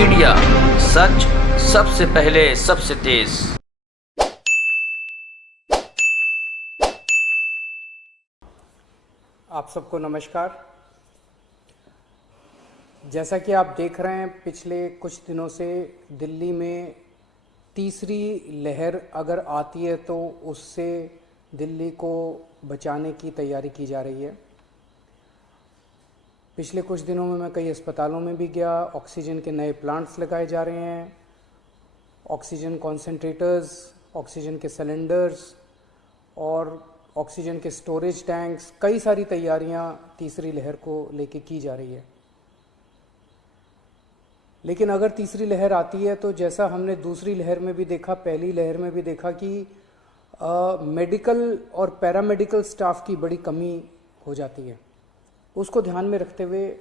Media, सच सबसे पहले सबसे तेज। आप सबको नमस्कार। जैसा कि आप देख रहे हैं, पिछले कुछ दिनों से दिल्ली में तीसरी लहर अगर आती है तो उससे दिल्ली को बचाने की तैयारी की जा रही है। पिछले कुछ दिनों में मैं कई अस्पतालों में भी गया। ऑक्सीजन के नए प्लांट्स लगाए जा रहे हैं, ऑक्सीजन कॉन्सेंट्रेटर्स, ऑक्सीजन के सिलेंडर्स और ऑक्सीजन के स्टोरेज टैंक्स, कई सारी तैयारियां तीसरी लहर को लेके की जा रही है। लेकिन अगर तीसरी लहर आती है तो जैसा हमने दूसरी लहर में भी देखा, पहली लहर में भी देखा कि मेडिकल और पैरामेडिकल स्टाफ की बड़ी कमी हो जाती है। उसको ध्यान में रखते हुए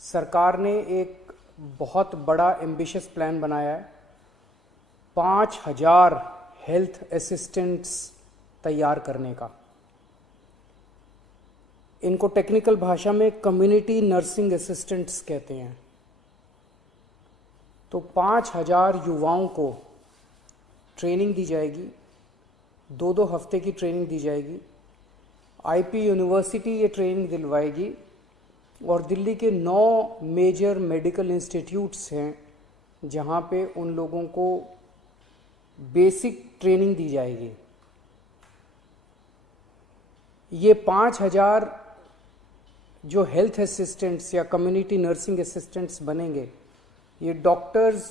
सरकार ने एक बहुत बड़ा एम्बिशियस प्लान बनाया है। 5000 हेल्थ असिस्टेंट्स तैयार करने का। इनको टेक्निकल भाषा में कम्युनिटी नर्सिंग असिस्टेंट्स कहते हैं। तो 5000 युवाओं को ट्रेनिंग दी जाएगी, 2-2 हफ्ते की ट्रेनिंग दी जाएगी। आईपी यूनिवर्सिटी ये ट्रेनिंग दिलवाएगी और दिल्ली के 9 मेजर मेडिकल इंस्टीट्यूट्स हैं जहाँ पे उन लोगों को बेसिक ट्रेनिंग दी जाएगी। ये 5000 जो हेल्थ असिस्टेंट्स या कम्युनिटी नर्सिंग असिस्टेंट्स बनेंगे, ये डॉक्टर्स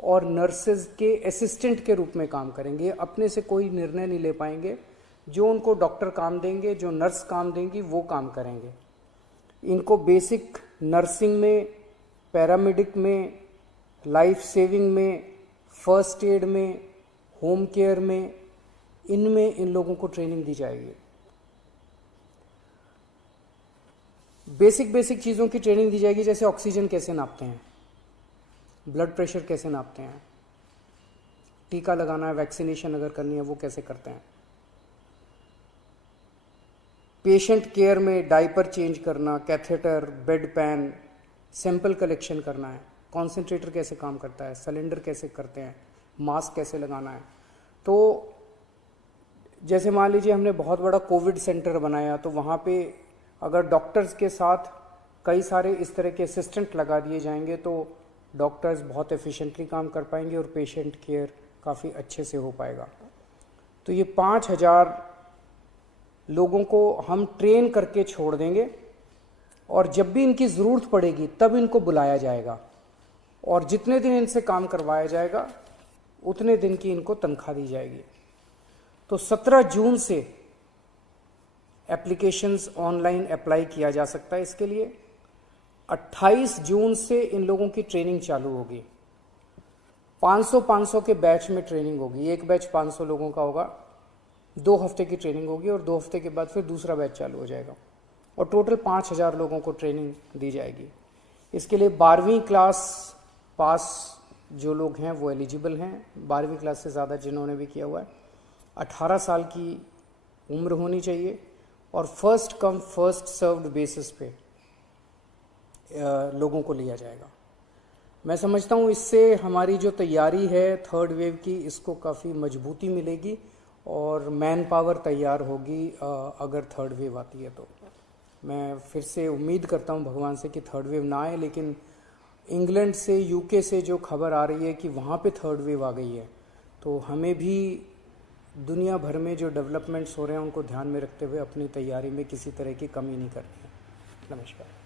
और नर्सेज के असिस्टेंट के रूप में काम करेंगे। अपने से कोई निर्णय नहीं ले पाएंगे। जो उनको डॉक्टर काम देंगे, जो नर्स काम देंगी, वो काम करेंगे। इनको बेसिक नर्सिंग में, पैरामेडिक में, लाइफ सेविंग में, फर्स्ट एड में, होम केयर में, इनमें इन लोगों को ट्रेनिंग दी जाएगी। बेसिक चीज़ों की ट्रेनिंग दी जाएगी, जैसे ऑक्सीजन कैसे नापते हैं, ब्लड प्रेशर कैसे नापते हैं, टीका लगाना है, वैक्सीनेशन अगर करनी है वो कैसे करते हैं, पेशेंट केयर में डायपर चेंज करना, catheter, bed pan, sample collection करना है, कॉन्सेंट्रेटर कैसे काम करता है, सिलेंडर कैसे करते हैं, मास्क कैसे लगाना है। तो जैसे मान लीजिए हमने बहुत बड़ा कोविड सेंटर बनाया, तो वहाँ पे अगर डॉक्टर्स के साथ कई सारे इस तरह के असिस्टेंट लगा दिए जाएंगे तो डॉक्टर्स बहुत एफिशिएंटली काम कर पाएंगे और पेशेंट केयर काफ़ी अच्छे से हो पाएगा। तो ये 5000 लोगों को हम ट्रेन करके छोड़ देंगे और जब भी इनकी ज़रूरत पड़ेगी तब इनको बुलाया जाएगा और जितने दिन इनसे काम करवाया जाएगा उतने दिन की इनको तनख्वाह दी जाएगी। तो 17 जून से एप्लीकेशंस ऑनलाइन अप्लाई किया जा सकता है इसके लिए। 28 जून से इन लोगों की ट्रेनिंग चालू होगी। 500 के बैच में ट्रेनिंग होगी। एक बैच 500 लोगों का होगा, 2 हफ्ते की ट्रेनिंग होगी और 2 हफ्ते के बाद फिर दूसरा बैच चालू हो जाएगा और टोटल 5000 लोगों को ट्रेनिंग दी जाएगी। इसके लिए 12वीं क्लास पास जो लोग हैं वो एलिजिबल हैं, 12वीं क्लास से ज़्यादा जिन्होंने भी किया हुआ है। 18 साल की उम्र होनी चाहिए और first come first served basis पे लोगों को लिया जाएगा। मैं समझता हूँ इससे हमारी जो तैयारी है थर्ड वेव की, इसको काफ़ी मजबूती मिलेगी और मैन पावर तैयार होगी अगर थर्ड वेव आती है तो। मैं फिर से उम्मीद करता हूँ भगवान से कि थर्ड वेव ना आए, लेकिन इंग्लैंड से, यूके से जो खबर आ रही है कि वहाँ पे थर्ड वेव आ गई है, तो हमें भी दुनिया भर में जो डेवलपमेंट्स हो रहे हैं उनको ध्यान में रखते हुए अपनी तैयारी में किसी तरह की कमी नहीं करनी है। नमस्कार।